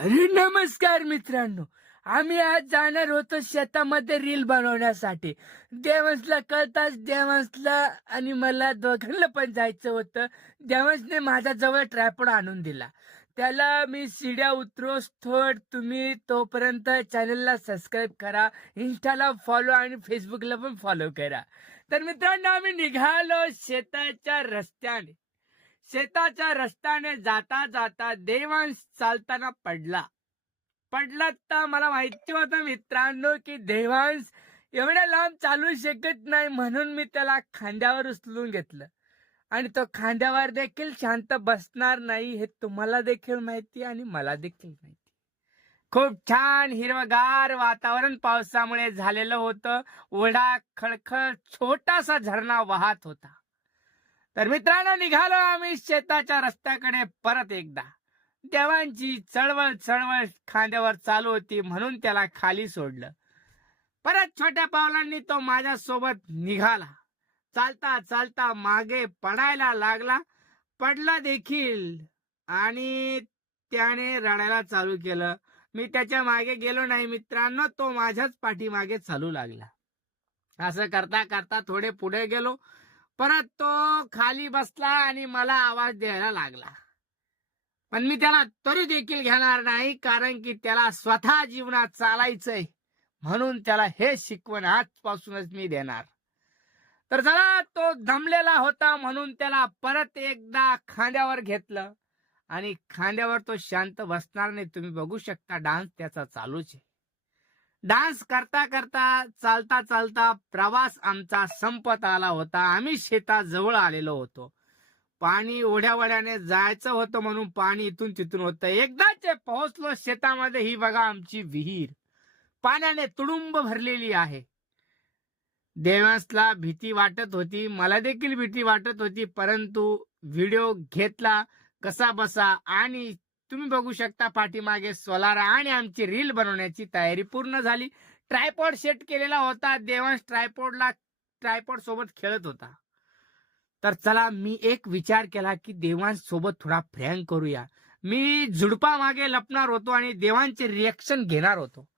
अरे नमस्कार मित्रांनो. आम्ही आज जाणार होतो शेतामध्ये रील बनवण्यासाठी. देवांसला कळताच देवंसला आणि मला दोघांना पण जायचं होतं. देवंसने माझ्या जवळ ट्रॅपड आणून दिला. त्याला मी शिड्या उतरोस थोड तुम्ही तोपर्यंत चॅनलला सबस्क्राईब करा इंस्टाला फॉलो आणि फेसबुकला पण फॉलो करा. तर मित्रांनो आम्ही निघालो शेताच्या रस्त्याने. शेताच्या रस्त्याने जाता जाता देवांश चालताना पडला. पडला तर मला माहिती होतं मित्रांनो की देवांश एवढ्या लांब चालू शकत नाही म्हणून मी त्याला खांद्यावर उचलून घेतलं. आणि तो खांद्यावर देखील शांत बसणार नाही हे तुम्हाला देखील माहिती आणि मला देखील माहिती खूप छान हिरवगार वातावरण पावसामुळे झालेलं होतं. ओढा खळखळ छोटासा झरणा वाहत होता. तर मित्रांनो निघालो आम्ही शेताच्या रस्त्याकडे परत एकदा. देवांची चळवळ चळवळ खांद्यावर चालू होती म्हणून त्याला खाली सोडलं. परत छोट्या पावलांनी तो माझ्या सोबत निघाला. चालता चालता मागे पडायला लागला. पडला देखील आणि त्याने रडायला चालू केलं. मी त्याच्यामागे गेलो नाही मित्रांनो तो माझ्याच पाठीमागे चालू लागला. असं करता करता थोडे पुढे गेलो. परत तो खाली बसला आणि मला आवाज द्यायला लागला. पण मी त्याला तरी देखील घेणार नाही कारण की त्याला स्वतः जीवनात चालायचंय. म्हणून त्याला हे शिकवण आजपासूनच मी देणार. तर चला तो दमलेला होता म्हणून त्याला परत एकदा खांद्यावर घेतलं. आणि खांद्यावर तो शांत बसणार नाही. तुम्ही बघू शकता डान्स त्याचा चालूच आहे. डान्स करता करता चालता चालता प्रवास आमचा संपत आला होता. आम्ही शेताजवळ आलेलो होतो. पाणी ओढ्यावड्याने जायचं होतं म्हणून पाणी इथून तिथून होतं. एकदाच पोहोचलो शेतामध्ये ही बघा आमची विहीर. पाण्याने तुडुंब भरलेली आहे. देवांसला भीती वाटत होती. मला देखील भीती वाटत होती परंतु व्हिडिओ घेतला कसा बसा आणि तुम्ही बघू शकता पाठीमागे सोलारा आणि आमची रील बनवण्याची तयारी पूर्ण झाली. ट्रायपॉड सेट केलेला होता. देवांश ट्रायपॉडला ट्रायपॉड सोबत खेळत होता. तर चला मी एक विचार केला की देवांश सोबत थोडा प्रँक करूया. मी झुडपा मागे लपणार होतो आणि देवांचे रिएक्शन घेणार होतो.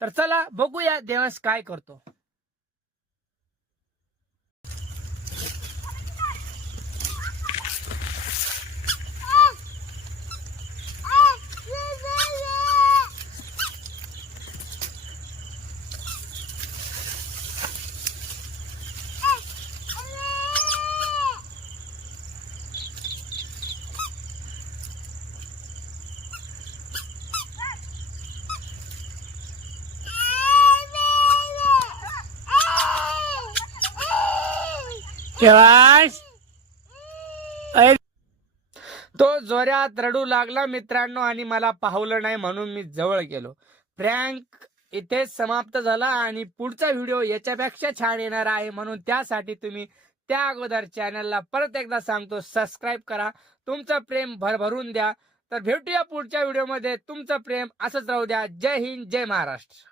तर चला बघूया देवांश काय करतो. तो जोऱ्यात रडू लागला मित्रांनो आणि मला पाहवलं नाही म्हणून मी जवळ गेलो. प्रँक इथे समाप्त झाला आणि पुढचा व्हिडिओ याच्यापेक्षा छान येणार आहे म्हणून त्यासाठी तुम्ही त्या अगोदर चॅनलला परत एकदा सांगतो सबस्क्राईब करा. तुमचं प्रेम भरभरून द्या. तर भेटूया पुढच्या व्हिडिओमध्ये. तुमचं प्रेम असंच राहू द्या. जय हिंद जय महाराष्ट्र.